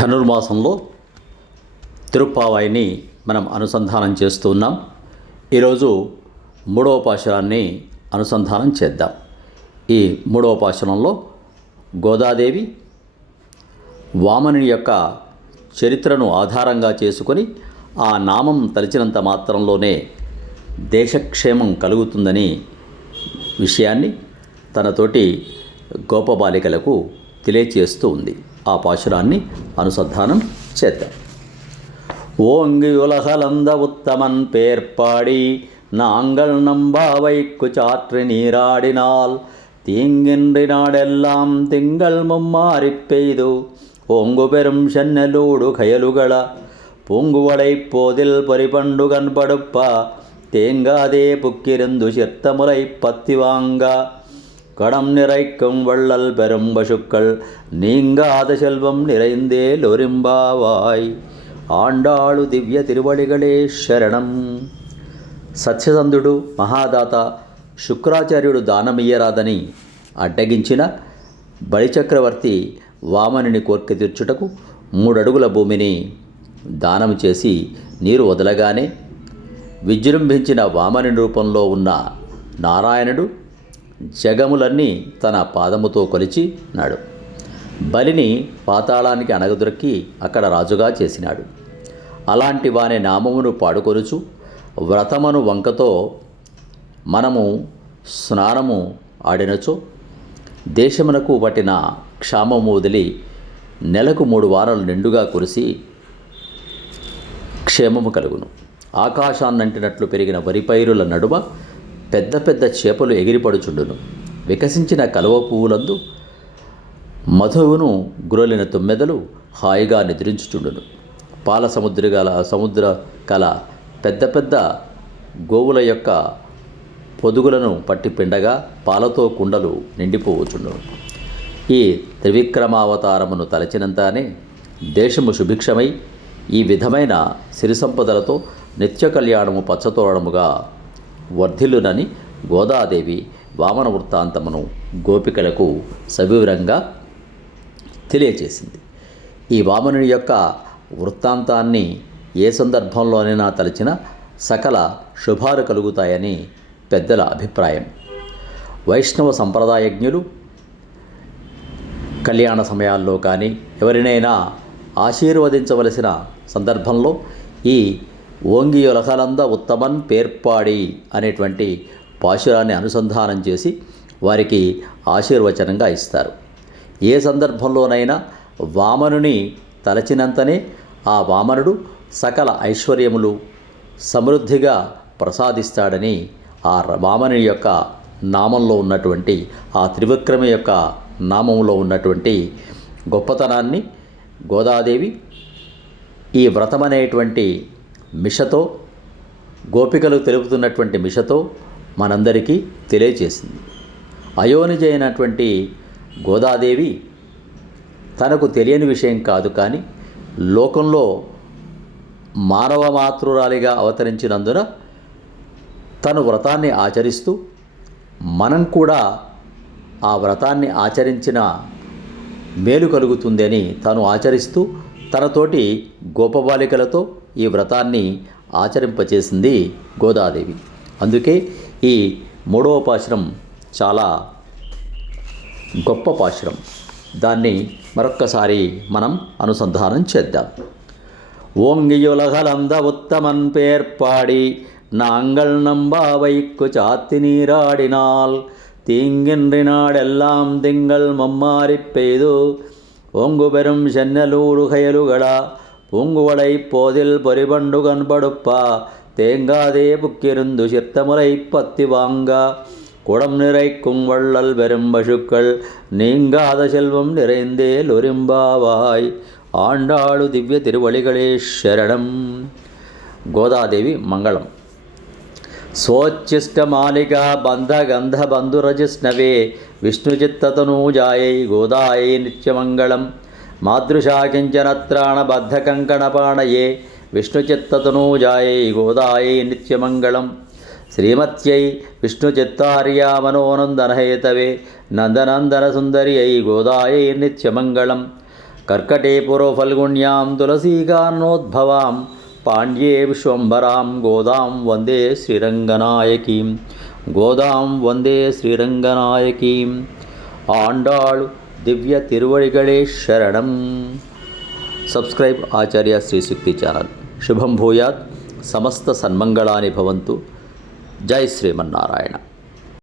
ధనుర్మాసంలో తిరుప్పావాయిని మనం అనుసంధానం చేస్తూ ఉన్నాం. ఈరోజు మూడవ పాశురాన్ని అనుసంధానం చేద్దాం. ఈ మూడవ పాశురంలో గోదాదేవి వామనుని యొక్క చరిత్రను ఆధారంగా చేసుకొని ఆ నామం తలిచినంత మాత్రంలోనే దేశక్షేమం కలుగుతుందని విషయాన్ని తనతోటి గోపబాలికలకు తెలియచేస్తూ ఉంది. ఆ పాశురాన్ని అనుసంధానం చేద్దాం ஓங்கி உலகலந்த உத்தமன் பேர்ப்பாடி நாங்கள் நம்பாவைக்கு சாற்று நீராடினால் தீங்கின்றி நாடெல்லாம் திங்கள் மும்மாறிப் பெய்து ஓங்கு பெரும் சென்னலூடு கயலுகள பூங்குவளை போதில் பரிபண்டுகன் படுப்ப தேங்காதே புக்கிருந்து சித்தமுலை பத்தி வாங்க கடம் நிறைக்கும் வள்ளல் பெரும் பசுக்கள் நீங்காத செல்வம் நிறைந்தே லொரிம்பாவாய் ఆండాళు దివ్య తిరువడిగడే శరణం సత్యసంధుడు మహాదాత శుక్రాచార్యుడు దానమియ్యరాదని అడ్డగించిన బలిచక్రవర్తి వామనుని కోర్కె తీర్చుటకు మూడడుగుల భూమిని దానం చేసి నీరు వదలగానే విజృంభించిన వామని రూపంలో ఉన్న నారాయణుడు జగములన్నీ తన పాదముతో కొలిచి నాడు. బలిని పాతాళానికి అణగదొరికి అక్కడ రాజుగా చేసినాడు. అలాంటి వాని నామమును పాడుకొనుచు వ్రతమను వంకతో మనము స్నానము ఆడినచో దేశమునకు పట్టిన క్షామము వదిలి నెలకు మూడు వారాలు నిండుగా కురిసి క్షేమము కలుగును. ఆకాశాన్నంటినట్లు పెరిగిన వరి పైరుల నడుమ పెద్ద పెద్ద చేపలు ఎగిరిపడుచుండును. వికసించిన కలువ పువ్వులందు మధువును గురలిన తుమ్మెదలు హాయిగా నిద్రించుచుండును. పాల సముద్ర గల సముద్ర కల పెద్ద పెద్ద గోవుల యొక్క పొదుగులను పట్టి పిండగా పాలతో కుండలు నిండిపోవచుండును. ఈ త్రివిక్రమావతారమును తలచినంతానే దేశము సుభిక్షమై ఈ విధమైన సిరి సంపదలతో నిత్య కళ్యాణము పచ్చతోరణముగా వర్ధిల్లునని గోదాదేవి వామన వృత్తాంతమును గోపికలకు సవివరంగా తెలియచేసింది. ఈ వామనుని యొక్క వృత్తాంతాన్ని ఏ సందర్భంలోనైనా తలచిన సకల శుభాలు కలుగుతాయని పెద్దల అభిప్రాయం. వైష్ణవ సంప్రదాయజ్ఞులు కళ్యాణ సమయాల్లో కానీ ఎవరినైనా ఆశీర్వదించవలసిన సందర్భంలో ఈ ఓంగి ఉత్తమన్ పేర్పాడి అనేటువంటి పాశురాన్ని అనుసంధానం చేసి వారికి ఆశీర్వచనంగా ఇస్తారు. ఏ సందర్భంలోనైనా వామనుని తలచినంతనే ఆ వామనుడు సకల ఐశ్వర్యములు సమృద్ధిగా ప్రసాదిస్తాడని ఆ వామనుని యొక్క నామంలో ఉన్నటువంటి ఆ త్రివిక్రమ యొక్క నామంలో ఉన్నటువంటి గొప్పతనాన్ని గోదాదేవి ఈ వ్రతమనేటువంటి మిషతో గోపికలు తెలుపుతున్నటువంటి మిషతో మనందరికీ తెలియచేసింది. అయోనిజ అయినటువంటి గోదాదేవి తనకు తెలియని విషయం కాదు కానీ లోకంలో మానవ మాతృరాలిగా అవతరించినందున తను వ్రతాన్ని ఆచరిస్తూ మనం కూడా ఆ వ్రతాన్ని ఆచరించిన మేలు కలుగుతుందని తను ఆచరిస్తూ తనతోటి గోపబాలికలతో ఈ వ్రతాన్ని ఆచరింపచేసింది గోదాదేవి అందుకే ఈ మూడవ పాశ్రం చాలా గొప్ప పాశ్రం దాన్ని మరొక్కసారి మనం అనుసంధానం చేద్దాం ஓங்கியுலகலந்த உத்தமன் பேர்ப்பாடி நாங்கள் நம்பாவைக்கு சாத்தி நீராடினால் தீங்கின்றி நாடெல்லாம் திங்கள் மம்மாறிப் பெய்து ஓங்கு பெரும் சென்னலூடு பூங்குவலை போதில் பொறிபண்டு கண்படுப்பா. தேங்காதே புக்கிருந்து சித்தமுறை பத்தி வாங்கா. குடம் நிறைக்கும் வள்ளல் பெரும் பசுக்கள் நீங்காத செல்வம் நிறைந்தேல் ஒரும்பாவாய் ஆண்டாளு திவ்ய திருவழிகளே சரணம். கோதாதேவி மங்களம். सोच्चिष्टमालिका बन्धगन्धबन्धुरजिष्णवे विष्णुचित्ततनूजायै गोदायै नित्यमङ्गलम् నిత్యమంగళం మాదృశాకించనత్రాణబద్ధకంకణపాణయే విష్ణుచిత్తతనూజాయై గోదాయై నిత్యమంగళం. శ్రీమత్యై విష్ణుచిత్తార్యా మనోనందనహేతవే. నందనందన గోదాయై నిత్యమంగళం. కర్కటే పురోఫల్గుణ్యాం తులసీకారణోద్భవాం. పాండ్యే విశ్వంబరాం గోదాం వందే శ్రీరంగనాయకీం. గోదాం వందే శ్రీరంగనాయకీం. ఆండాళు దివ్య తిరువడిగడే శరణం. Subscribe Acharya Srishakti channel. శుభం భూయాత్. సమస్త సన్మంగళాని భవంతు. జై శ్రీమన్నారాయణ.